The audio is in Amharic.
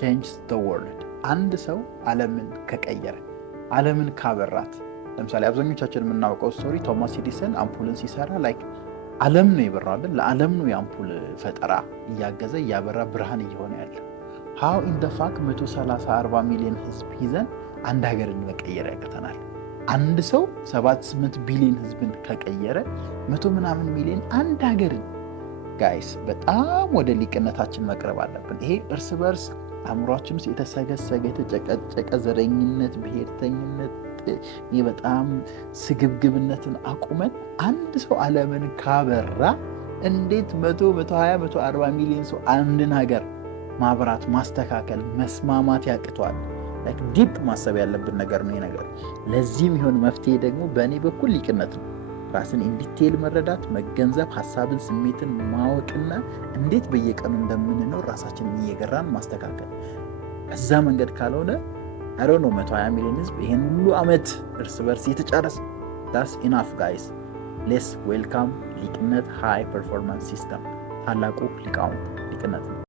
changes the world አንድ ሰው ዓለምን ከቀየረ ዓለምን ካበራት ለምሳሌ አብዛኞቻችን የምናውቀው ስቶሪ ቶማስ ኤዲሰን አምፑልን ሲሰራ ላይክ ዓለም ነው የበራው አይደል ለዓለም ነው የአምፑል ፈጠራ እያገዘ እያበራ ብርሃን እየሆነ ያለ how in the fuck 130-40 ሚሊዮን ህዝብ ይዘን አንድ ሀገርን መቀየር ያቀተናል አንድ ሰው 7-8 ቢሊዮን ህዝብን ከቀየረ 100 ምናምን ሚሊዮን አንድ ሀገርን ጋይስ በጣም ወደ ሊቅነታችን መቅረብ አለብን ይሄ እርስ በርስ አምሯችን ውስጥ የተሰገሰገ የተጨቀጨቀ ዘረኝነት ብሔርተኝነት በጣም ስግብግብነትን አቁመን አንድ ሰው ዓለምን ካበራ እንዴት 120-140 ሚሊዮን ሰው አንድን ሀገር ማብራት ማስተካከል መስማማት ያቅቷል ላይክ ዲፕ ማሰብ ያለብን ነገር ነው ነገር ለዚህም ይሆን መፍትሄ ደግሞ በእኔ በኩል ሊቅነት ነው ራስን ኢንዲቴል መረዳት መገንዘብ ሐሳብን ስሜትን ማወቅና እንዴት በየቀኑ እንደምንኖር ራሳችንን እየገራን ማስተካከል እዛ መንገድ ካልሆነ I don't know 120 ሚሊዮን ህዝብ ይሄን ሁሉ አመት እርስ በርስ የተጫረሰ that's enough guys let's welcome ሊቅነት high performance system ታላቁ ሊቃውንት ሊቅነት